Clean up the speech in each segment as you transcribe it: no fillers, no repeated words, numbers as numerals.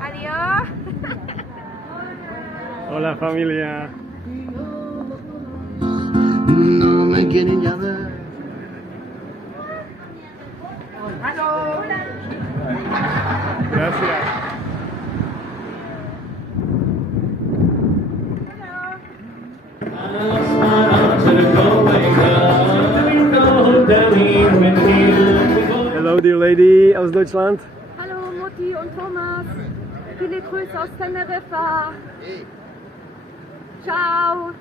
Adiós. Hola familia. No me quieren llamar. Gracias. Hello dear lady aus Deutschland. Hallo Mutti und Thomas. Viele Grüße aus Teneriffa. Ciao.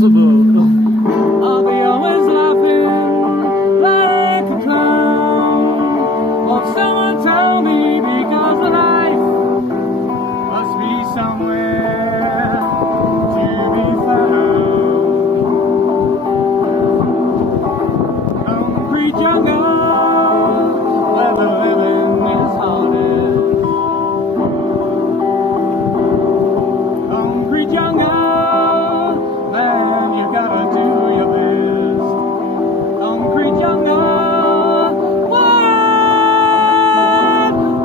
I'll be always laughing like a clown. Oh, someone tell me because life must be somewhere to be found. Concrete jungle where the living is hardest. Concrete jungle, man, you gotta do your best. Concrete jungle, what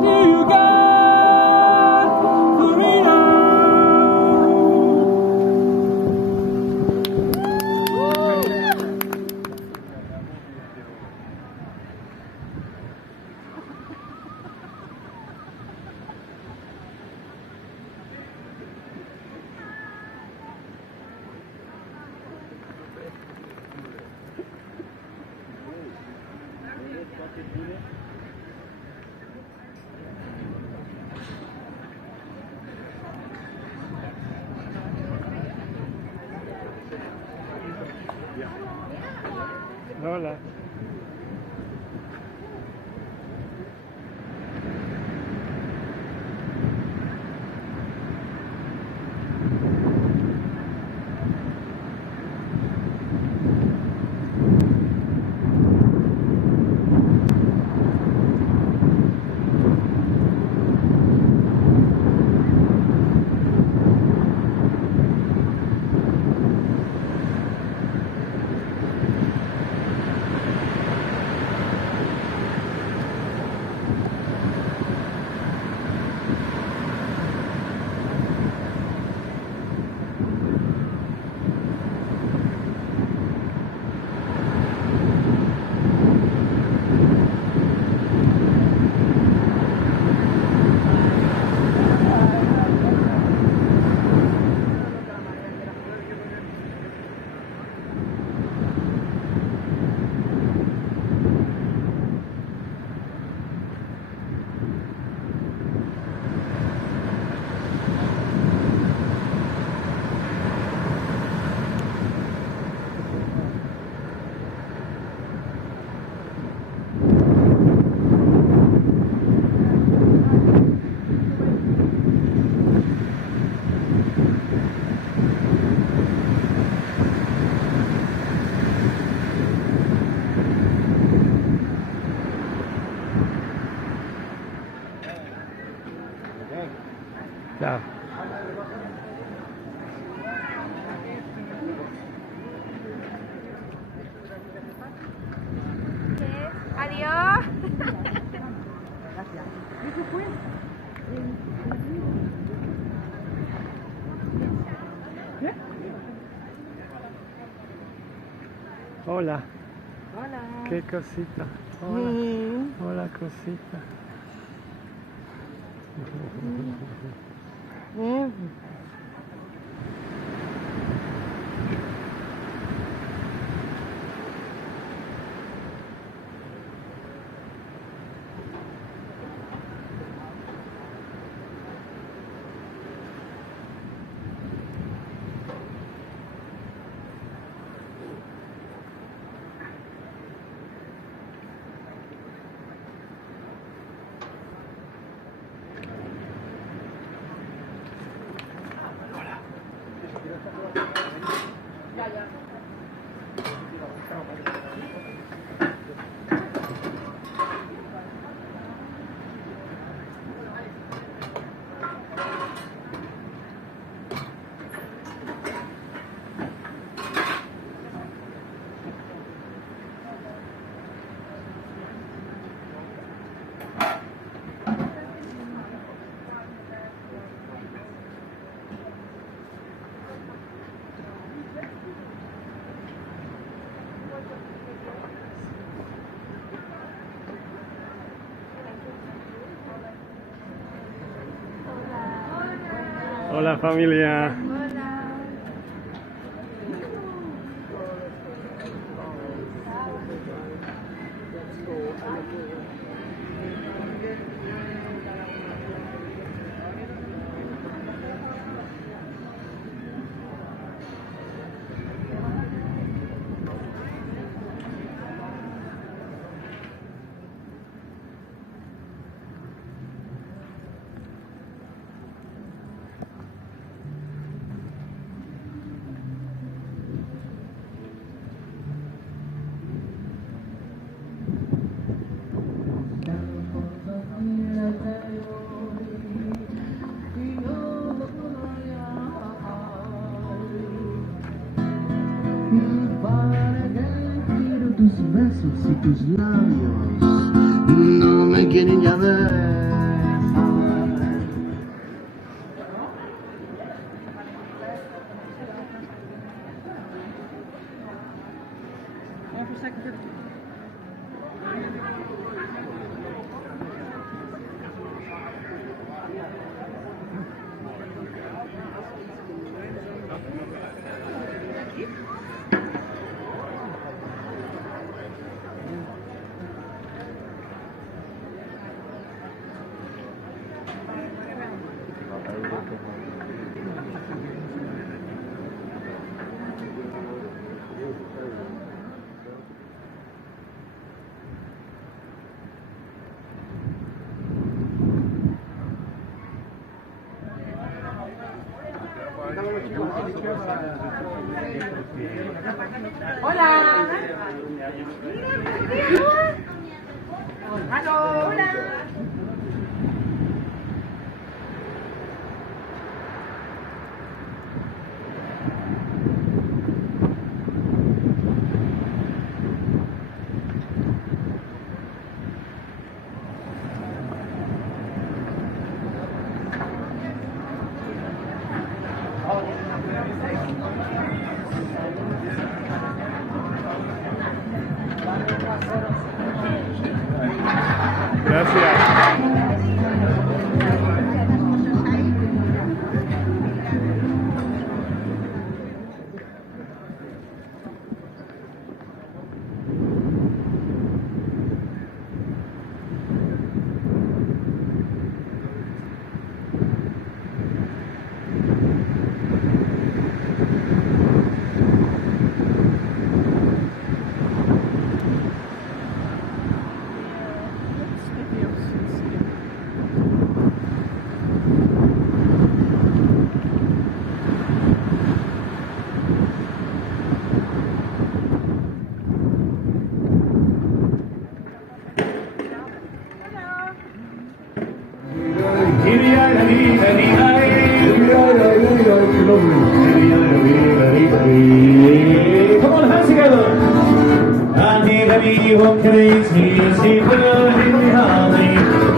do you got for freedom? Hola. Ciao. Adiós. Hola. Hola. Qué cosita. Hola. Hola cosita. Hola familia. Para que quiero tus besos y tus labios no me quieren ya dejar. Hola. Hallo. Hola. Gracias. Come on, hands together. And he who carries me, see the Henry Harley.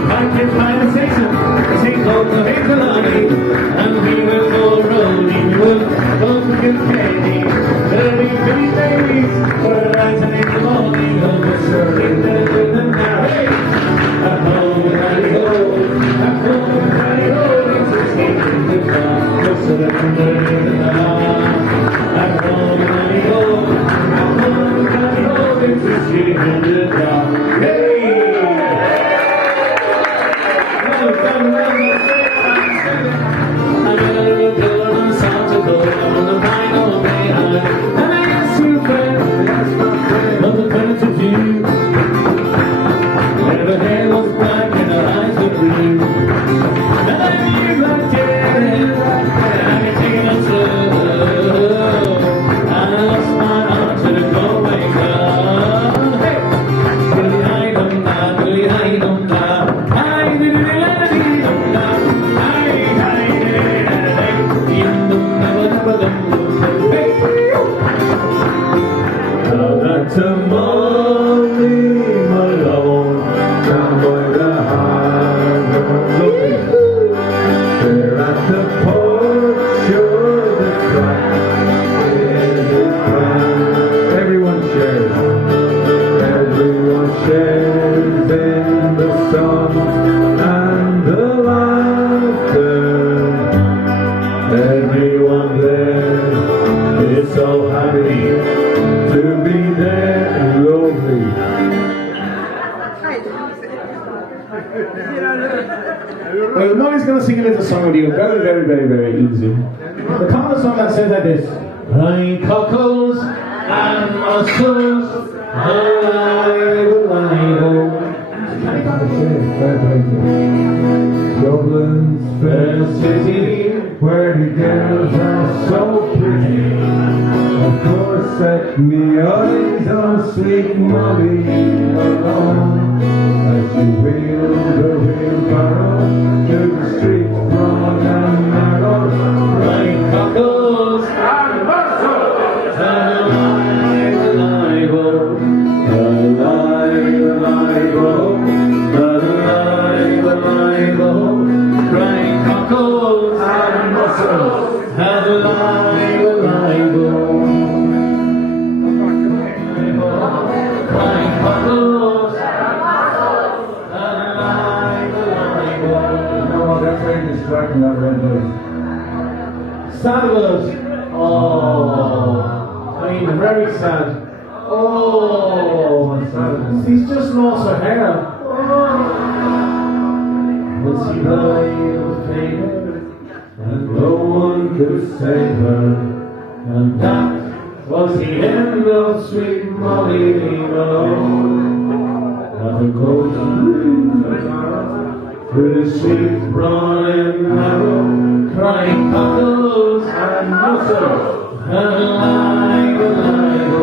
I can find a station, sing on the Hinkelani. And we will go rolling, we'll go to Kilkenny. There'll be many babies for a night and in the morning. Oh, we're serving them with the night. At home, Daddy ho, at home, Daddy ho. It's escaping the car, closer than the night. At home, Daddy ho, at home, Daddy ho. It's escaping the dark. Hey! Well done, well done, I'm a little girl on Santa Claus, on the pine on behind. And I asked you, friend, Well, Molly's going to sing a little song with you, very, very, very, very easy. The part of the song that says like this: like cockles and mussels, alive, alive. Dublin's fair city, where the girls are so pretty. Of course, set me eyes on sweet Molly alone, as she wheeled the wheelbarrow to the streets broad and narrow. Like cockles and mussels, alive, alive, alive, alive, alive, alive, crying cockles and mussels, alive, alive, crying cockles, alive, alive. No, that's very distracting, that red light. Sad was, oh, I mean, very sad. Oh, she's just lost her hair. But she died of faded, and no one could save her. And that was the end of sweet Molly Malone. Now the golden with the sweet brown and narrow, Crying cockles and mussels. alive, alive,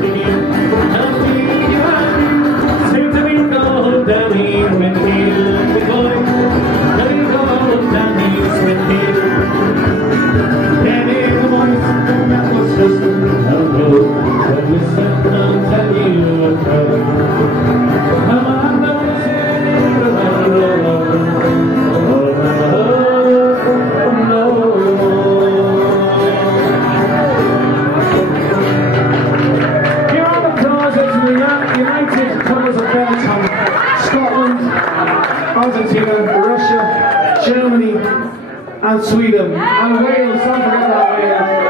singing happy, happy, sing to me, go down here with me, little boy, let me go down here with me. And in the voice that was just hello, but listen, I'll tell you a tale. Come on, no, here are the prizes we have: United Colours of Belgium, Scotland, Argentina, Russia, Germany, and Sweden, and Wales. Don't forget that Wales.